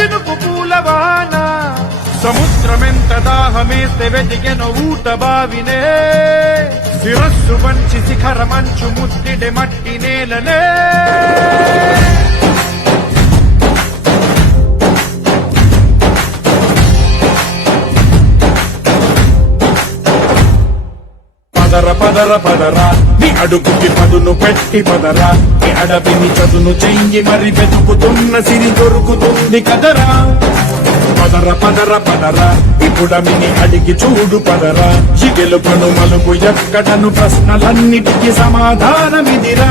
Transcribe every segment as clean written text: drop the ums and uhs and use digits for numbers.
చినుకు పూలవాన సముద్రమెంత దాహమేస్తే వెతికెను ఊట బావినే శిరస్సు వంచి శిఖర మంచు ముద్దిడె మట్టి నేలనే పదర పదర పదరా నీ అడుగుకి పదును పెట్టి పదరా నీ అడవిని చదును చెయ్యి మరి వెతుకుతున్న సిరి దొరుకుతుంది కదరా పదర పదర పదరా ఇప్పుడమిని అడిగి చూడు పదరా ఈ గెలుపను మలుపు ఎక్కడను ప్రశ్నలన్నిటికీ సమాధానమిదిరా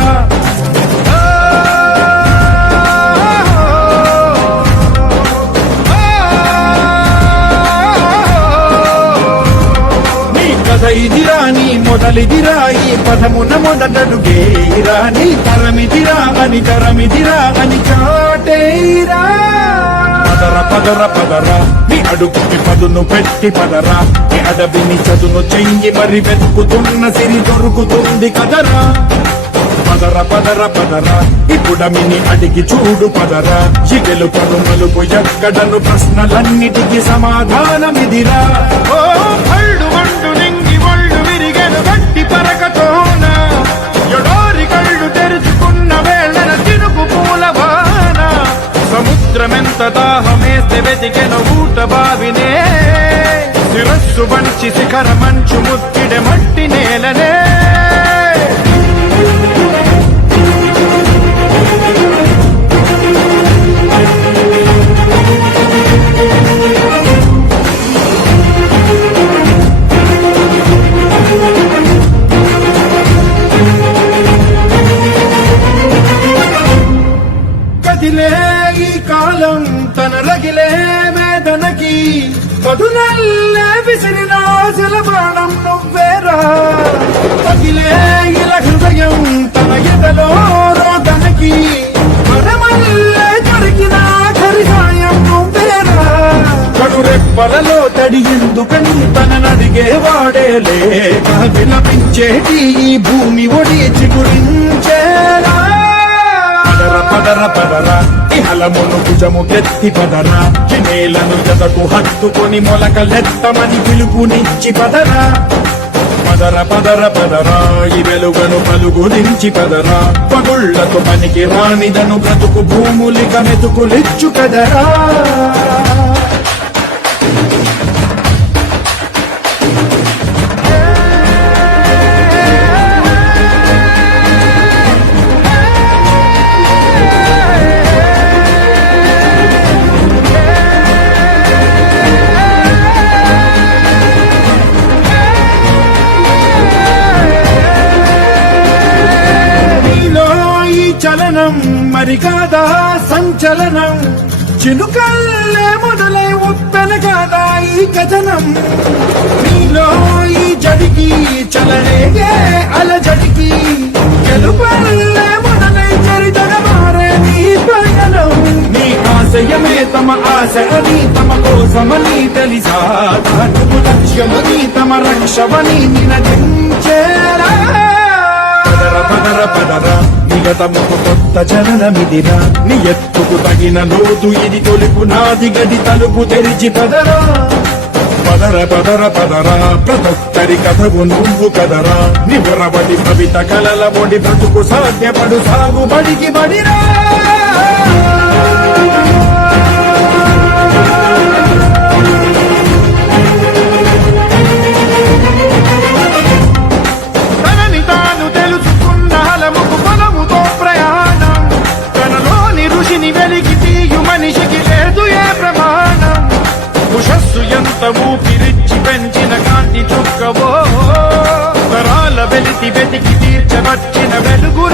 ఇదిరా నీ మొదలిదిరా ఈ పదమున మొదటడుగేరా నీ తరమిదిరా అని తరమిదిరా అని చాటేరా పదర పదర పదరా నీ అడుగుకి పదును పెట్టి పదరా నీ అడవిని చదును చెయ్యి మరి వెతుకుతున్న సిరి దొరుకుతుంది కదరా పదర పదర పదరా ఇప్పుడమిని అడిగి చూడు పదరా ఈ గెలుపను మలుపు ఎక్కడను ప్రశ్నలన్నిటికీ సమాధానమిదిరా ఓ కళ్ళు వండు నింగి ఒళ్ళు విరిగెను గట్టి పరకతోన ఎడోరి కళ్ళు తెరుచుకున్న వేళన చినుకు పూలవాన సముద్రమెంత దాహమేస్తే వెతికెను ఊట బావినే శిరస్సు వంచి శిఖర మంచు ముద్దిడె మట్టి నేలనే ఈ కాలం తన రగిలే వేదనకి పదునల్లే విసిరిన ఆశల ప్రాణం నువ్వేరా పగిలే ఇలా హృదయం తన ఎదలో రోదనకి మరమల్లే దొరికిన కరిసాయం నువ్వేరా కడురెప్పలలో తడి ఎందుకని తననడిగే వాడేలే విలపించేటి ఈ భూమి ఒడి చిగురించేరా పదర పదరా ఇహలమును భుజము ఎత్తి పదరా నేలను జతకు హత్తుకొని మొలకలెత్తమని పిలుపునిచ్చి పదరా పదర పదర పదరా ఈ వెలుగను పలుగురించి పదరా పగుళ్లకు పనికి రానిదను బ్రతుకు భూములిక మెతుకులిచ్చు కదరా చలనం మరి కాదా సంచలనం చినుకల్లే మొదలై ఉప్పెన కాదా ఈ కథనం నీలో ఈ జడికి చలనేగే అలజడికి గెలుపల్లే మొదలై చరితగ మారే నీ పయనం నీ ఆశయమే తమ ఆశ అని తమ కోసమని తెలిసా నువ్వు లక్ష్యమని తమ రక్షమని నినదించేరా పదర పదర పదరా నిగతముకు కొత్త జననమిదిరా నీ ఎత్తుకు తగిన లోతు ఇది తొలుపు నాది గది తలుపు తెరిచి పదరా పదర పదర పదరా ప్రతొక్కరి కథవు నువ్వు కదరా నివరబడి కవిత కలల బొడి బ్రతుకు సాధ్యపడు సాగుబడికి బడిరా ఊపిరిచ్చి పెంచిన కాంతి చుక్కవో తరాల వెలితి వెతికి తీర్చవచ్చిన వెలుగు